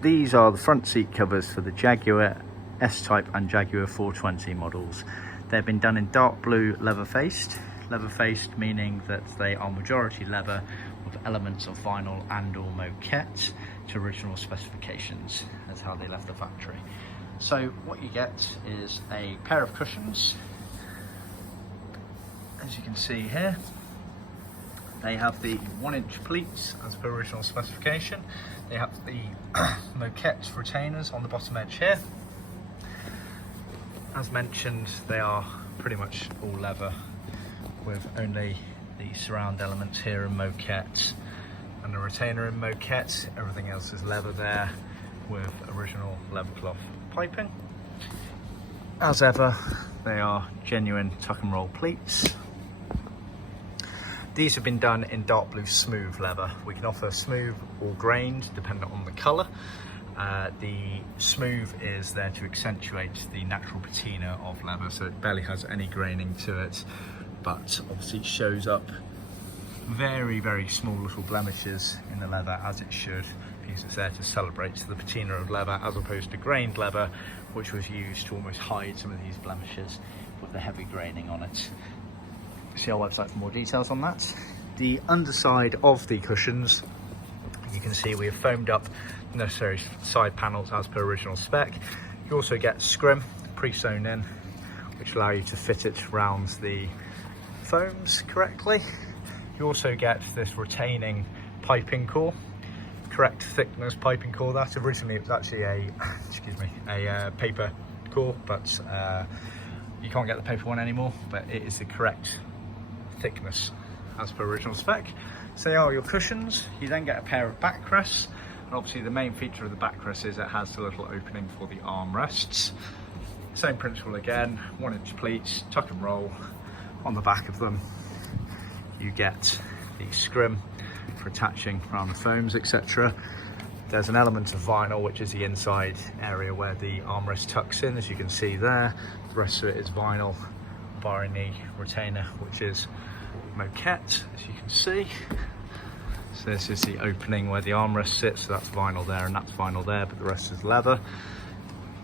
These are the front seat covers for the Jaguar S-Type and Jaguar 420 models. They've been done in dark blue leather faced meaning that they are majority leather with elements of vinyl and or moquette to original specifications. That's how they left the factory. So what you get is a pair of cushions. As you can see here, they have the 1-inch pleats as per original specification. They have the moquette retainers on the bottom edge here. As mentioned, they are pretty much all leather with only the surround elements here in moquette and the retainer in moquette. Everything else is leather there with original leather cloth piping. As ever, they are genuine tuck and roll pleats. These have been done in dark blue smooth leather. We can offer smooth or grained depending on the colour. The smooth is there to accentuate the natural patina of leather, so it barely has any graining to it, but obviously it shows up very, very small little blemishes in the leather, as it should, because it's there to celebrate the patina of leather, as opposed to grained leather, which was used to almost hide some of these blemishes with the heavy graining on it. See our website for more details on that. The underside of the cushions, you can see we have foamed up the necessary side panels as per original spec. You also get scrim pre-sewn in, which allow you to fit it around the foams correctly. You also get this retaining piping core, correct thickness piping core. That originally it was actually a paper core, but you can't get the paper one anymore, but it is the correct thickness as per original spec. So they are your cushions. You then get a pair of backrests, and obviously the main feature of the backrest is it has the little opening for the armrests. Same principle again, 1-inch pleats, tuck and roll. On the back of them you get the scrim for attaching around the foams, etc. There's an element of vinyl, which is the inside area where the armrest tucks in, as you can see there. The rest of it is vinyl, barring the retainer, which is moquette, as you can see. So this is the opening where the armrest sits, so that's vinyl there and that's vinyl there, but the rest is leather.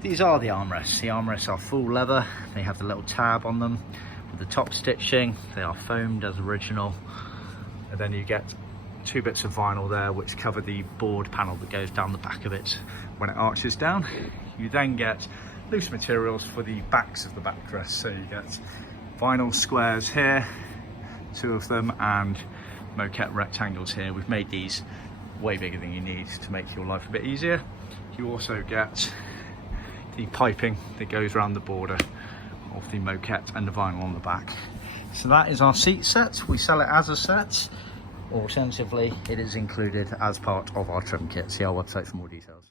These are the armrests. The armrests are full leather. They have the little tab on them with the top stitching. They are foamed as original. And then you get 2 bits of vinyl there which cover the board panel that goes down the back of it when it arches down. You then get loose materials for the backs of the backrest. So you get vinyl squares here, 2 of them, and moquette rectangles here. We've made these way bigger than you need to make your life a bit easier. You also get the piping that goes around the border of the moquette and the vinyl on the back. So that is our seat set. We sell it as a set, or alternatively it is included as part of our trim kit. See our website for more details.